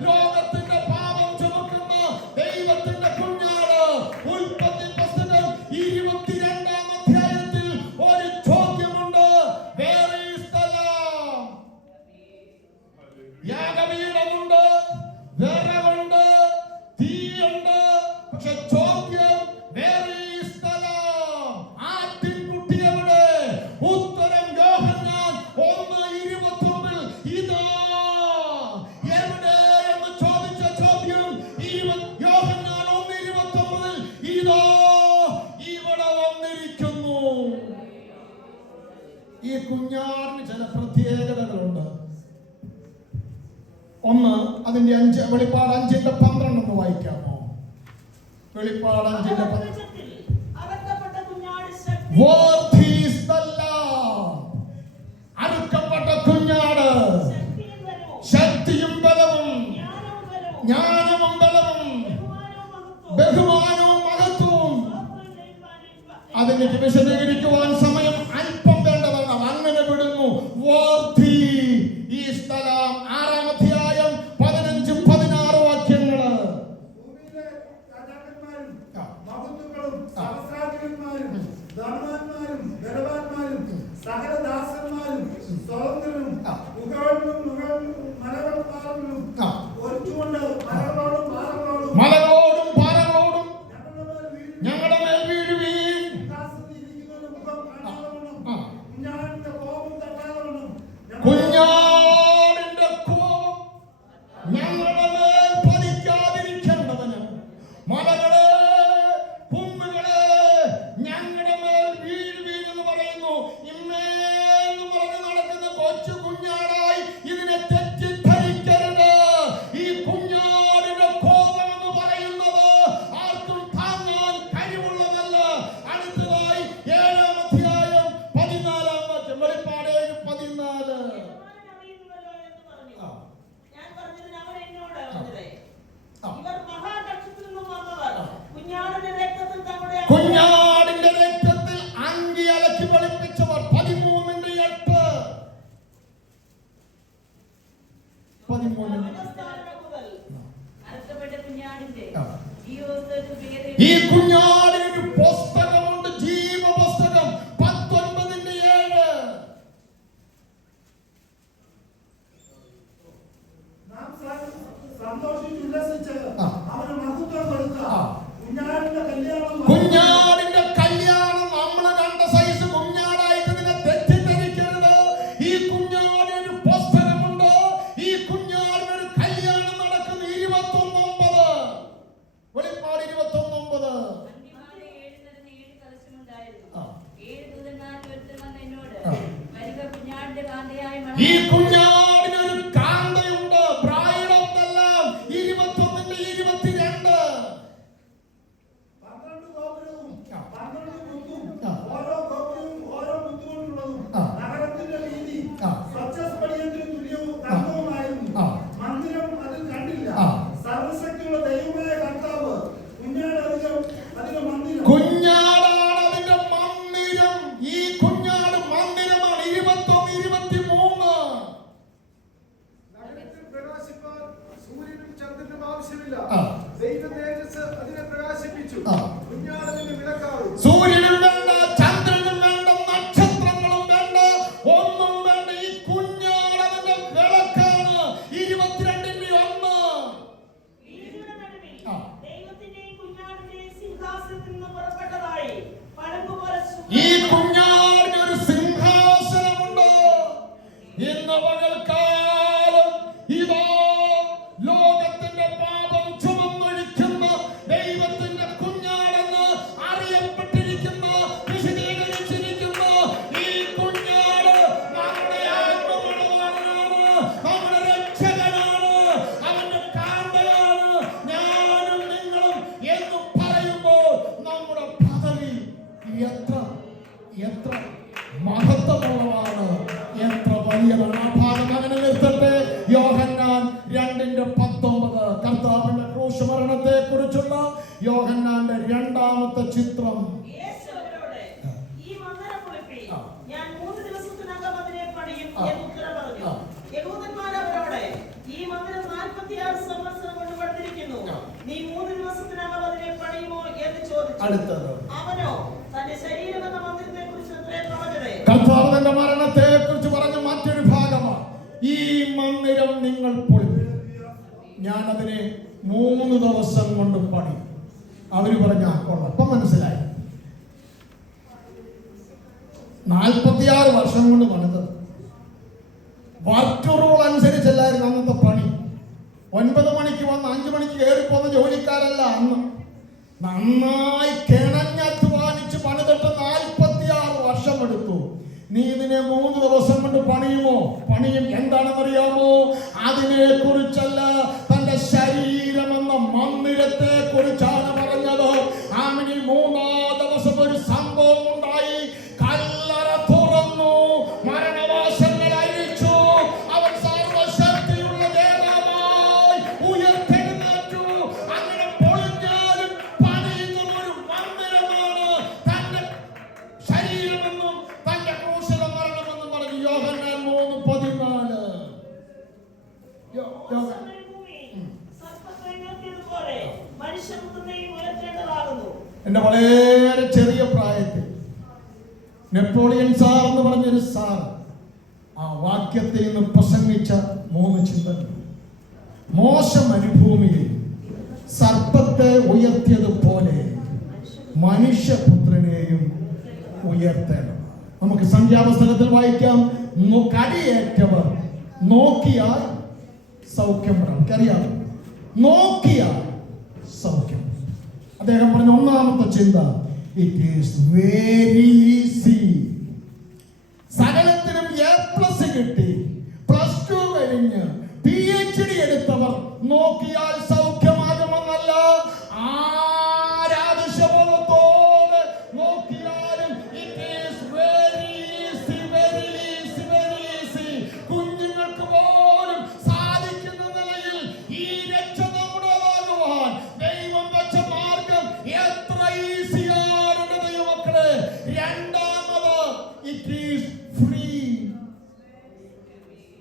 ലോകത്തിന്റെ പാപം ചുമക്കുന്ന ദൈവത്തിന്റെ കുഞ്ഞാട്. ഉൽപ്പത്തി പുസ്തകം 22-ാം അധ്യായത്തിൽ ഒരു ചോദ്യമുണ്ട്. Where is the Lamb? യാഗപീഠമുണ്ട്, വിറകുണ്ട്, തീയുണ്ട്. പക്ഷെ ചോദ്യം, Where is the Lamb? ആട്ടിൻകുട്ടി എവിടെ? ഉത്തരം യോഹന്നാൻ 1:29. ഇതാ എവിടെ എന്ന് ചോദിച്ച ചോദ്യം യോഹന്നാൻ 1:29. ഇതാ ഇവിടെ വന്നിരിക്കുന്നു. ഈ കുഞ്ഞാടിന് ചില പ്രത്യേകതകളുണ്ട്. ഒന്ന്, അതിന്റെ 5 വെളിപ്പാട് 5:12 വായിക്കാമോ? വെളിപ്പാട് 5:12. അറുക്കപ്പെട്ട കുഞ്ഞാട് ശക്തി Worthy is the Lamb. അറുക്കപ്പെട്ട കുഞ്ഞാട് ശക്തിയും ബലവും ജ്ഞാനവും ബലവും ബഹുമാനവും മഹത്വവും. അതിലേക്ക് വിശദീകരിക്കുവാൻ സമയം അല്പം വേണ്ടതാണ്. അങ്ങനെ വിടുന്നു. Worthy is the Lamb. 6-ാം അധ്യായം 15-16 വാക്യങ്ങള്. ഭൂമിയിലെ രാജാക്കന്മാരും മഹത്തുക്കളും സഹസ്രാധിപന്മാരും ധനവാന്മാരും ബലവാന്മാരും സകല ദാസന്മാരും സ്വതന്ത്രരും മലകളും ഒരിച്ചുകൊണ്ട് മലകളോടും പാറകളോടും ഞങ്ങളുടെ മേൽ വീഴുവീൻ. കുഞ്ഞാടിന്റെ കോപം ഞങ്ങളുടെ മേൽ പതിക്കാതിരിക്കേണ്ടതിന് മലകളെ കുന്നുകളെ ഞങ്ങളുടെ മേൽ വീഴുവീൻ എന്ന് പറയുന്നു. ഇന്നേന്ന് പറഞ്ഞ് നടക്കുന്ന കൊച്ചു കുഞ്ഞാടായി ഇതിനെ തെറ്റിദ്ധരിക്കരുത്. ഈ കുഞ്ഞാടിന്റെ കോപം എന്ന് പറയുന്നത് ആർക്കും താങ്ങാൻ കഴിവുള്ളതല്ല. അടുത്തതായി 7-ാം അധ്യായം 14-ാം വാക്യം. വെളിപ്പാട് 7:14. അറിയുന്നുവല്ലോ എന്ന് പറഞ്ഞു. ഞാൻ പറഞ്ഞതിന് അവൻ എന്നോട് പറഞ്ഞത്, ഇവർ മഹാകക്ഷത്തിൽ നിന്നും വന്നവർ കുഞ്ഞാടിന്റെ രക്തത്തിൽ തങ്ങളുടെ അങ്കി അലക്കി വെളുപ്പിച്ചവർ. 13:8. 13. മുതൽ അറുക്കപ്പെട്ട കുഞ്ഞാടിന്റെ ജീവപുസ്തകത്തിൽ പേര് ഈ കുഞ്ഞാടിന് ഒരു പുസ്തകമുണ്ട്, ജീവപുസ്തകം. 19:7. നാം സന്തോഷിച്ചുല്ലസിച്ച് അവന് മഹത്വം കൊടുക്കുക. കുഞ്ഞാടിന്റെ കല്യാണം നമ്മൾ കണ്ട സൈസ് കുഞ്ഞാടായിട്ട് ഇതിനെ തെറ്റിദ്ധരിക്കരുത്. ഈ കുഞ്ഞാടിന് ഒരു പുസ്തകമുണ്ട്. ഈ കുഞ്ഞാടിന് ഒരു കല്യാണം നടക്കുന്ന 21:9. വെളിപ്പാട് 21:9. അന്ത്യമാല 7 നിറഞ്ഞ 7 കലശമുണ്ടായിരുന്നു. 7 ദൂതന്മാരിൽ ഒരുത്തൻ വന്ന് എന്നോട്, വരിക, കുഞ്ഞാടിന്റെ കാന്തയായ ഈ കുഞ്ഞാടിന് ഒരു കാന്തയുണ്ട്. പ്രായമെല്ലാം 21:22. 12 ഗോപുരവും 12 മുത്തും ഓരോ ഗോപുരവും ഓരോ മുത്തുകൊണ്ടുള്ളതും നഗരത്തിന്റെ വീതി സ്വച്ഛസ്ഫടികത്തിന് തുല്യവും തങ്കവുമായിരുന്നു. മന്ദിരം അതിൽ കണ്ടില്ല. സർവശക്തിയുള്ള ദൈവമായ കർത്താവ് കുഞ്ഞാട് അതിന്റെ മന്ദിരം. കുഞ്ഞാടാണ് അതിന്റെ മന്ദിരം. ഈ കുഞ്ഞാട് മന്ദിരമാണ്. 21 എത്ര മഹത്വമുള്ളതാണ്, എത്ര വലിയതാണ്. ആ ഭാഗം അങ്ങനെ നിർത്തട്ടെ. യോഹന്നാൻ 2:19 കർത്താവിന്റെ ക്രൂശ് മരണത്തെ കുറിച്ചുള്ള യോഹന്നാന്റെ 2ാമത്തെ ചിത്രം. യേശു അവരോട്, ഈ മന്ദിരം പൊളിപ്പിൻ, ഞാൻ 3 ദിവസത്തിനകം അതിനെ പണിയും എന്ന് ഉത്തരം പറഞ്ഞു. യഹൂദന്മാർ അവരോട്, ഈ മന്ദിരം 46 സംവത്സരം കൊണ്ട് പണിതിരിക്കുന്നു, നീ 3 ദിവസത്തിനകം അതിനെ പണിയുമോ എന്ന് ചോദിച്ചു. അടുത്തത് അവനോ തന്റെ ശരീരം എന്ന മന്ദിരത്തെ കുറിച്ച് പറഞ്ഞത്. കർത്താവ് തന്റെ മരണത്തെ കുറിച്ച് പറഞ്ഞ മറ്റൊരു ഭാഗമാണ്, ഈ മന്ദിരം നിങ്ങൾ പൊളിപ്പിൻ, ഞാൻ അതിനെ 3 ദിവസം കൊണ്ട് പണിയും. അവര് പറഞ്ഞ കൊള്ളാം. അപ്പൊ മനസ്സിലായി, 46 വർഷം കൊണ്ട് പണിതത്. വർക്ക് റൂൾ അനുസരിച്ചല്ലായിരുന്നു അന്നത്തെ പണി. 9 മണിക്ക് വന്ന് 5 മണിക്ക് കയറിപ്പോന്ന ജോലിക്കാരല്ല അന്ന്. നന്നായി കിണഞ്ഞധ്വാനിച്ച് പണിതിട്ട് 46 വർഷം എടുത്തു. നീ ഇതിനെ 3 ദിവസം കൊണ്ട് പണിയുമോ? പണിയും. എന്താണെന്നറിയാമോ? അതിനെ കുറിച്ചല്ല, തന്റെ ശരീരമെന്ന മന്ദിരത്തെ കുറിച്ചാണ് പറഞ്ഞത്. ആമിനി 3-ാം ദിവസം ഒരു സംഭവം ഉണ്ടായി. കല്ലറ തുറന്നു, മരണവാസങ്ങൾ അഴിച്ചു. അവൻ സർവശക്തിയുള്ള ദേവനായി ഉയർത്തെഴുന്നേറ്റു. അങ്ങനെ പൊളിഞ്ഞാലും പണിയുന്ന ഒരു മന്ദിരമാണ് തന്റെ ശരീരമെന്നും തന്റെ ക്രൂശിലെ മരണമെന്നും പറഞ്ഞു. യോഹന്നാൻ 3:14. എന്റെ വളരെ ചെറിയ പ്രായത്തിൽ നെപ്പോളിയൻ സാർ എന്ന് പറഞ്ഞൊരു സാർ ആ വാക്യത്തിൽ നിന്ന് പ്രസംഗിച്ച 3 ചിന്തകൾ. മോശ മരുഭൂമിയിൽ സർപ്പത്തെ ഉയർത്തിയതുപോലെ മനുഷ്യപുത്രനെയും ഉയർത്തേണം. നമുക്ക് സംഖ്യാപുസ്തകത്തിൽ വായിക്കാം, കടിയേറ്റവർ നോക്കിയാൽ സൗഖ്യം വരാം. നമുക്കറിയാം, നോക്കിയാൽ സൗഖ്യം. അദ്ദേഹം പറഞ്ഞ 1ാമത്തെ ചിന്ത, ഇറ്റ് ഈസ് വെരി ഈസി. സകലത്തിനും A+ കിട്ടി, +2 കഴിഞ്ഞ് PhD എടുത്തവർ നോക്കിയാൽ സൗഖ്യമാകുമെന്നല്ല, ആരാവശ്യബോധത്തോടെ നോക്കിയാലും it is very easy, very easy, very easy. കുഞ്ഞുങ്ങൾക്ക് പോലും സാധിക്കുന്ന നിലയിൽ ഈ രക്ഷ നമ്മുടേതാകുവാൻ ദൈവം വെച്ച മാർഗം എത്ര ഈസിയാണ് ദൈവമക്കളെ. 2ാമത്, ഇറ്റ് ഈസ് ഫ്രീ.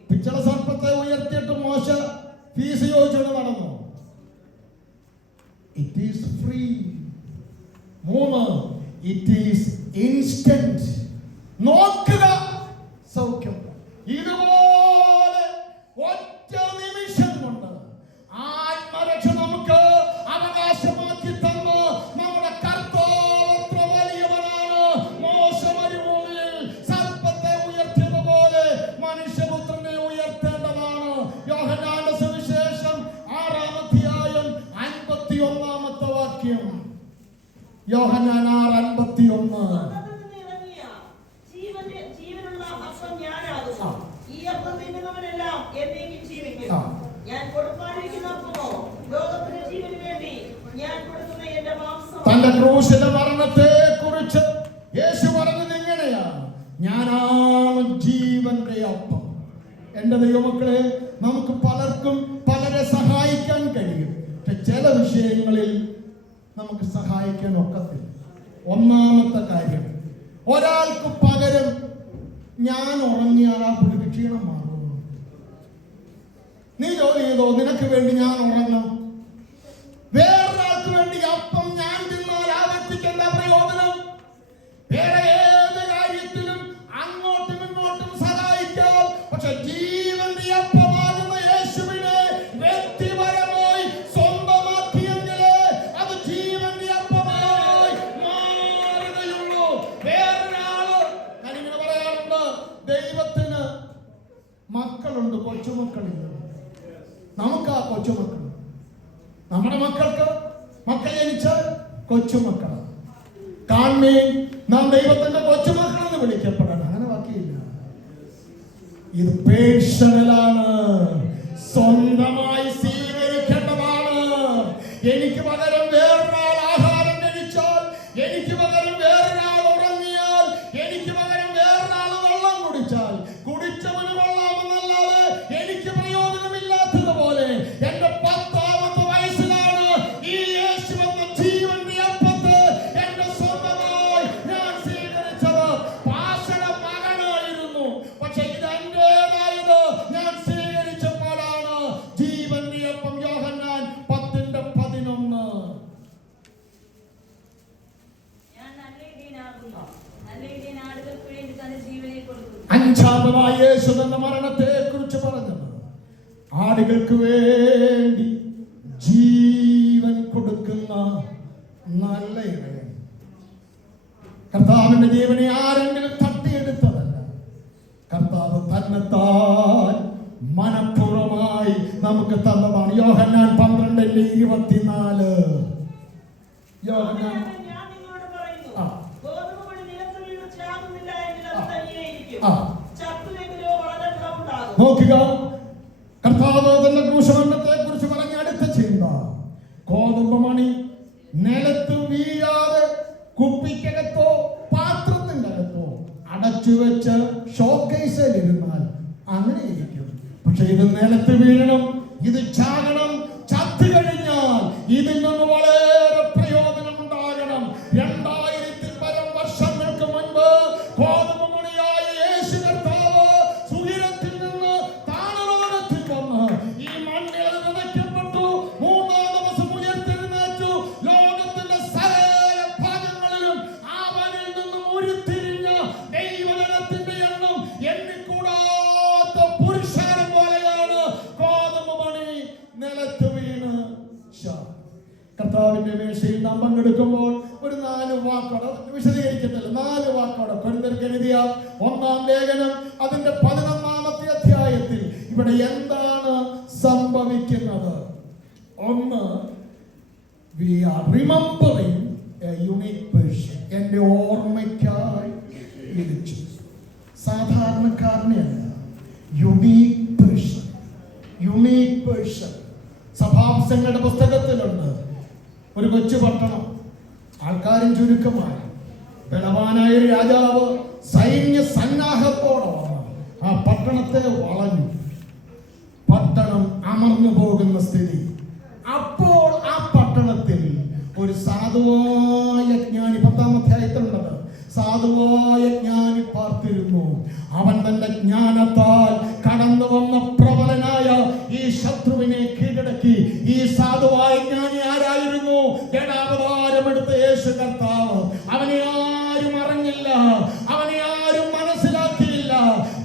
പിച്ചള സർപ്പത്തെ ഉയർത്തിയിട്ട് മോശ ഫീസ് ചോദിച്ചുകൊണ്ട് നടന്നു. It is free. 3, it is instant. നോക്കുക, സൗഖ്യം. ഇതുപോലെ ഒറ്റ നിമിഷം കൊണ്ട് ആത്മരക്ഷ നമുക്ക് അവകാശമാക്കി തന്നു നമ്മുടെ കർത്താവ് എത്ര വലിയവനാണ്. മോശ മരുഭൂമിയിൽ സർപ്പത്തെ ഉയർത്തിയതുപോലെ മനുഷ്യപുത്രനെ ഉയർത്തേണ്ടതാണ്. യോഹന്നാന്റെ സുവിശേഷം 6-ാം അധ്യായം 51-ാമത്തെ വാക്യം. യോഹന്നാൻ 6:51. ജീവനുള്ള അപ്പം ഞാനാകുന്നു. ഈ അപ്പം തിന്നുന്നവനെല്ലാം എന്നേക്കും ജീവിക്കും. ഞാൻ കൊടുക്കാനിരിക്കുന്ന അപ്പമോ ലോകത്തിന് ജീവന് വേണ്ടി ഞാൻ കൊടുക്കുന്ന എന്റെ മാംസം. തന്റെ ക്രൂശിലെ മരണത്തെ കുറിച്ച് യേശു പറഞ്ഞത് ഇങ്ങനെയാണ്, ഞാനാണ് ജീവന്റെ അപ്പം. എന്റെ ദൈവമക്കളെ, നമുക്ക് പലർക്കും പലരെ സഹായിക്കാൻ കഴിയും, പക്ഷെ ചില വിഷയങ്ങളിൽ നമുക്ക് സഹായിക്കാൻ ഒക്കത്തില്ല. 1ാമത്തെ കാര്യം, ഒരാൾക്ക് പകരം ഞാൻ ഉറങ്ങിയാൽ ആ പുള്ളിക്ക് ക്ഷീണം മാറുന്നു. നീ ജോലി ചെയ്തോ, നിനക്ക് വേണ്ടി ഞാൻ ഉറങ്ങും. വേറൊരാൾക്ക് വേണ്ടി അപ്പം ഞാൻ തിന്നാൽ ആ വ്യക്തിക്ക് എന്താ പ്രയോജനം? വേറെ ഏത് കാര്യത്തിലും അങ്ങോട്ടും ഇങ്ങോട്ടും സഹായിക്കാം, പക്ഷെ ജീവന്റെ അപ്പമാകുന്ന യേശുവിനെ വ്യക്തിപരമായി സ്വന്തമാക്കിയെങ്കിലേ അത് ജീവന്റെ അപ്പമായി മാറുകയുള്ളൂ. വേറൊരാള്, ഞാനിങ്ങനെ പറയാറുണ്ട്, ദൈവത്തിന് മക്കളുണ്ട്, കൊച്ചുമക്കളില്ല. നമുക്ക് ആ കൊച്ചുമക്കൾ, നമ്മുടെ മക്കൾക്ക് മക്കൾ ജനിച്ചാൽ കൊച്ചുമക്കൾ കാണുമേൻ നാം ദൈവത്തിന്റെ കൊച്ചുമക്കളെന്ന് വിളിക്കപ്പെടണം. അങ്ങനെ വാക്കിയില്ല. ഇത് പേഴ്സണലാണ്, സ്വന്തമായി സ്വീകരിക്കേണ്ടതാണ്. എനിക്ക് പകരം വേറൊരാൾ ആഹാരം കഴിച്ചാൽ, എനിക്ക് പകരം വേറൊരാൾ ഉറങ്ങിയാൽ തന്റെ ജീവനെ കൊടുക്കുന്നു. അഞ്ചാമതായി യേശു തന്റെ മരണത്തെ കുറിച്ച് പറഞ്ഞത് ആടുകൾക്ക് വേണ്ടി ജീവൻ കൊടുക്കുന്ന നല്ല ഇടയൻ. കർത്താവിന്റെ ജീവനെ ആരെങ്കിലും തട്ടിയെടുത്തതല്ല. കർത്താവ് തന്നെത്താൻ മനഃപൂർവമായി നമുക്ക് തന്നതാണ്. യോഹന്നാൻ 12:24. യോഹന്നാൻ ഞാൻ നിങ്ങളോട് പറയുന്നു, ആ. ഗോതമ്പുമണി നിലത്ത് വീണ് ചാകുന്നില്ല എങ്കിൽ അത് തനിയെയിരിക്കും. ആ. ചത്തുവെങ്കിലോ വളരെ ഫലമുണ്ടാകും. നോക്കുക, കർത്താവ് തന്റെ ക്രൂശമരണത്തെ കുറിച്ച് പറഞ്ഞ അടുത്ത ചിന്ത, ഗോതമ്പ് മണി നിലത്ത് വീഴാതെ കുപ്പിക്കകത്തോ പാത്രത്തിന്റെ അകത്തോ അടച്ചു വെച്ച് ഷോക്കേസിൽ ഇരുന്നാൽ അങ്ങനെ ഇരിക്കും. പക്ഷെ ഇത് നിലത്ത് വീഴണം, ഇത് ചാകണം. ചത്തു കഴിഞ്ഞാൽ ഇതിൽ നിന്ന് വളരെ പ്രയോജനം ഉണ്ടാകണം. 2000-ൽ പരം വർഷങ്ങൾക്ക് മുൻപ് ഗോതമ്പ് മണിയായ യേശു കർത്താവ് സുഹിരത്തിൽ നിന്ന് താണലോകത്തിൽ വന്ന് ഈ മണ്ണിൽ വിതയ്ക്കപ്പെട്ടു. 3-ാം ദിവസം ഉയർത്തെഴുന്നേറ്റു. ലോകത്തിന്റെ സകല ഭാഗങ്ങളിലും അവനിൽ നിന്നും ഉരുത്തിരിഞ്ഞ ദൈവജനത്തിന്റെ എണ്ണം എണ്ണിക്കൂടാത്ത പുരുഷാരം പോലെയാണ് ഗോതമ്പ് മണി നിലത്ത് വീണ്. കർത്താവിന്റെ മേശയിൽ നാം പങ്കെടുക്കുമ്പോൾ ഒരു 4 വാക്കോടെ വിശദീകരിക്കത്തില്ല, 4 വാക്കോടെ കൊരിന്ത്യർക്ക് എഴുതിയ 1-ാം ലേഖനം അതിന്റെ 11-ാമത്തെ അധ്യായത്തിൽ ഇവിടെ എന്താണ് സംഭവിക്കുന്നത്? ഒന്ന്, we are remembering a unique person. എന്റെ ഓർമ്മയ്ക്കായി വിളിച്ചു. സാധാരണക്കാരനെയല്ല, യുണീക് പേഴ്സൺ. Unique person. സഭാംശങ്ങളുടെ പുസ്തകത്തിലുണ്ട്. ഒരു കൊച്ചു പട്ടണം, ആൾക്കാരും ചുരുക്കമായി. ബലവാനായ ഒരു രാജാവ് സൈന്യ സന്നാഹത്തോടെ ആ പട്ടണത്തെ വളഞ്ഞു. പട്ടണം അമർന്നു പോകുന്ന സ്ഥിതി. അപ്പോൾ ആ പട്ടണത്തിൽ ഒരു സാധുവായ ജ്ഞാനി, 10-ാം അധ്യായത്തിലുള്ളത്, സാധുവായ ജ്ഞാനി പാർത്തിരുന്നു. അവൻ തന്റെ ജ്ഞാനത്താൽ കടന്നു വന്ന പ്രബലനായ ഈ ശത്രുവിനെ കീഴടക്കി. ഈ സാധുവായ ജ്ഞാനി ആരായിരുന്നു? ജഡാവതാരമെടുത്ത യേശു കർത്താവ്. അവനെ ആരും അറിഞ്ഞില്ല, അവനെ ആരും മനസ്സിലാക്കിയില്ല.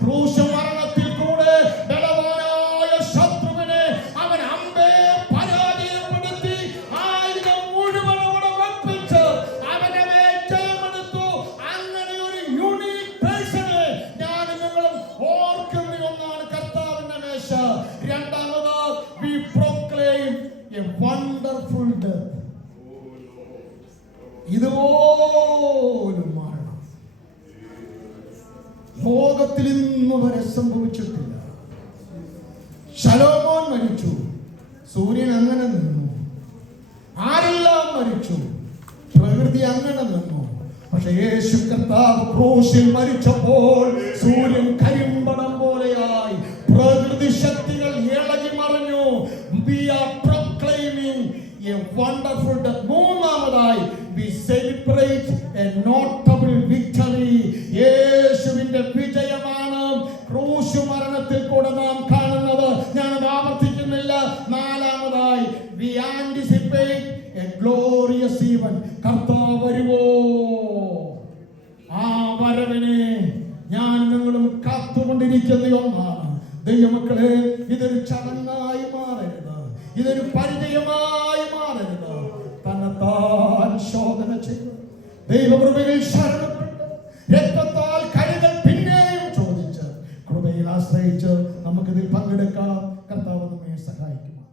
ക്രൂശമരണത്തിൽ കൂടെ ബലവാനായ ശത്രുവിനെ അവൻ അമ്പേ പരാജയപ്പെടുത്തി 1000 മുഴുവൻ അവിടെ വെപ്പിച്ച് അവന്റെ മേൽ ജയമെടുത്തു. അങ്ങനെ ഒരു യുണീക് പേഴ്സണെ ഞാൻ നിങ്ങളും ഓർക്കുന്ന ഒന്നാണ് കർത്താവിന്റെ മേശ. രണ്ടാമത്, we proclaim a wonderful death. ഇതുപോലും മരണം ലോകത്തിൽ ഇന്ന് വരെ സംഭവിച്ചിട്ടില്ല. ശലോമോൻ മരിച്ചു, സൂര്യൻ അങ്ങനെ നിന്നു. ആരെല്ലാം മരിച്ചു, പ്രകൃതി അങ്ങനെ നിന്നു. പക്ഷെ യേശു കർത്താവ് ക്രൂശിൽ മരിച്ചപ്പോൾ സൂര്യൻ കരിമ്പടം പോലെയായി. പ്രകൃതി ശക്തികൾ ഇളകി മറിഞ്ഞു. We are proclaiming a wonderful death. മൂന്നാമതായി, we celebrate a notable victory. യേശുവിന്റെ വിജയമാണ് ക്രൂശ് മരണത്തിൽ കൂടെ നാം കാണുന്നത്. ഞാനത് ആവർത്തിക്കുന്നില്ല. നാലാമതായി, we anticipate a glorious event. കർത്താവ് വരുവോ? ആ വരവിനെ ഞാൻ നിങ്ങളും കാത്തുകൊണ്ടിരിക്കുന്ന ഒന്നാണ്. ദൈവമക്കളെ, ഇതൊരു ചടങ്ങായി മാറരുത്, ഇതൊരു പരിചയമായി മാറരുത്. തന്നെത്താൻ ശോധന ചെയ്ത് ദൈവകൃപയിൽ ശരണപ്പെട്ട് രക്തത്താൽ കരുതൽ പിന്നെയും ചോദിച്ച് കൃപയിൽ ആശ്രയിച്ച് നമുക്കിതിൽ പങ്കെടുക്കാം. കർത്താവ് നമ്മെ സഹായിക്കും.